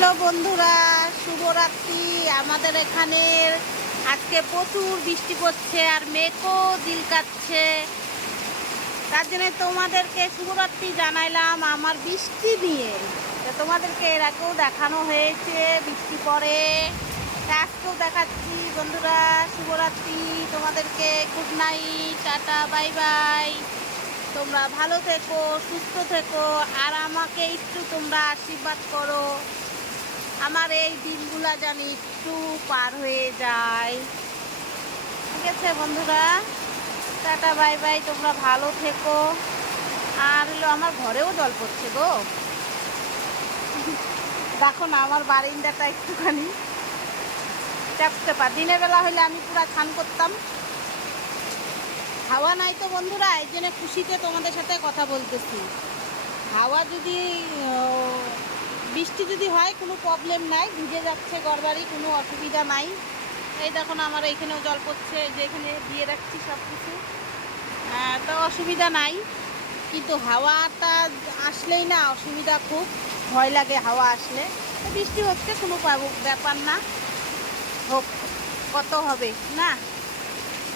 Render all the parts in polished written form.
Hello বন্ধুরা, শুভরাত্রি। আমাদের এখানে আজকে প্রচুর বৃষ্টি পড়ছে আর মেঘও দিল কাটছে। তার জন্য তোমাদেরকে শুভরাত্রি জানাইলাম আমার বৃষ্টি নিয়ে। তো তোমাদেরকে এর আগেও দেখানো হয়েছে বৃষ্টি পড়ে, আজকেও দেখাচ্ছি। বন্ধুরা শুভরাত্রি, তোমাদেরকে good night, tata, bye bye. তোমরা ভালো থেকো, সুস্থ থেকো, আর আমাকে একটু তোমরা আশীর্বাদ করো আমার এই দিনগুলা জানি একটু পার হয়ে যায়। ঠিক আছে বন্ধুরা, টাটা, বাই বাই। তোমরা ভালো থেকো। আর হলো আমার ঘরেও জল পড়ছে গো, দেখো না আমার বারিন্দাটা একটুখানি চ্যাপচ্যাপা। দিনের বেলা হলে আমি পুরা ছান করতাম, হাওয়া নাই তো বন্ধুরা, এই জন্য খুশিতে তোমাদের সাথে কথা বলতেছি। হাওয়া যদি বৃষ্টি যদি হয় কোনো প্রবলেম নাই, ভিজে যাচ্ছে ঘরবাড়ি, কোনো অসুবিধা নাই। এই দেখো না আমার এইখানেও জল পড়ছে, যে এখানে দিয়ে রাখছি সব কিছু, তো অসুবিধা নাই। কিন্তু হাওয়াটা আসলেই না অসুবিধা, খুব ভয় লাগে হাওয়া আসলে। বৃষ্টি হচ্ছে কোনো ব্যাপার না, হোক, কত হবে না।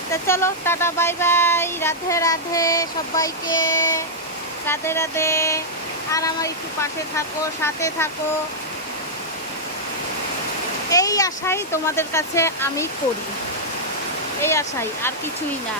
তো চলো tata, bye bye, Radhe Radhe সবাইকে, রাধে রাধে। আর আমার একটু পাশে থাকো, সাথে থাকো, এই আশাই তোমাদের কাছে আমি করি, এই আশাই, আর কিছুই না।